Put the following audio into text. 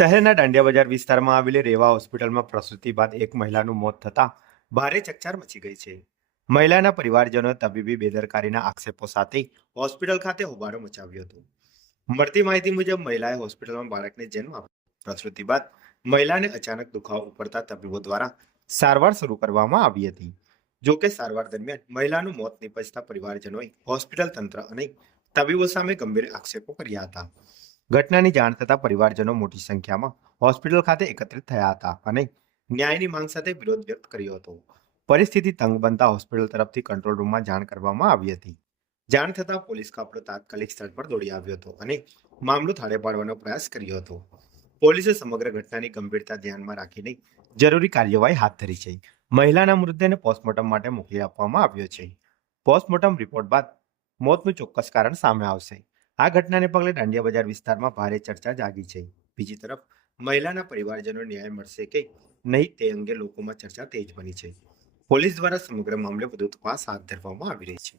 શહેરના દાંડિયા બજાર વિસ્તારમાં આવેલી રેવા હોસ્પિટલમાં પ્રસૂતિ બાદ એક મહિલાનું મોત થતાં ભારે ચકચાર મચી ગઈ છે. મહિલાના પરિવારજનોએ તબીબી બેદરકારીના આક્ષેપો સાથે હોસ્પિટલ ખાતે હોબાળો મચાવ્યો હતો. મળતી માહિતી મુજબ મહિલાએ હોસ્પિટલમાં બાળકને જન્મ આપ્યો. પ્રસૂતિ બાદ મહિલાને અચાનક દુખાવો ઉપડતા તબીબો દ્વારા સારવાર શરૂ કરવામાં આવી હતી. જોકે સારવાર દરમિયાન મહિલાનું મોત નિપજતા પરિવારજનોએ હોસ્પિટલ તંત્ર અને તબીબો સામે ગંભીર આક્ષેપો કર્યા હતા. ઘટનાની જાણ થતાં પરિવારજનો મોટી સંખ્યામાં હોસ્પિટલ ખાતે એકત્રિત થયા હતા અને ન્યાયની માંગ સાથે વિરોધ વ્યક્ત કર્યો હતો. પરિસ્થિતિ તંગ બનતા હોસ્પિટલ તરફથી કંટ્રોલ રૂમમાં જાણ કરવામાં આવી હતી. જાણ થતાં પોલીસ કાફલો તાત્કાલિક સ્થળ પર દોડી આવ્યો હતો અને મામલો થાળે પાડવાનો પ્રયાસ કર્યો હતો. પોલીસે સમગ્ર ઘટનાની ગંભીરતા ધ્યાનમાં રાખીને જરૂરી કાર્યવાહી હાથ ધરી છે. મહિલાના મૃતદેહને પોસ્ટમોર્ટમ માટે મોકલી આપવામાં આવ્યો છે. પોસ્ટમોર્ટમ રિપોર્ટ બાદ મોતનું ચોક્કસ કારણ સામે આવશે. આ ઘટનાને પગલે દાંડિયા બજાર વિસ્તારમાં ભારે ચર્ચા જાગી છે. બીજી તરફ મહિલાના પરિવારજનો ન્યાય મળશે કે નહીં તે અંગે લોકોમાં ચર્ચા તેજ બની છે. પોલીસ દ્વારા સમગ્ર મામલે વધુ તપાસ હાથ ધરવામાં આવી રહી છે.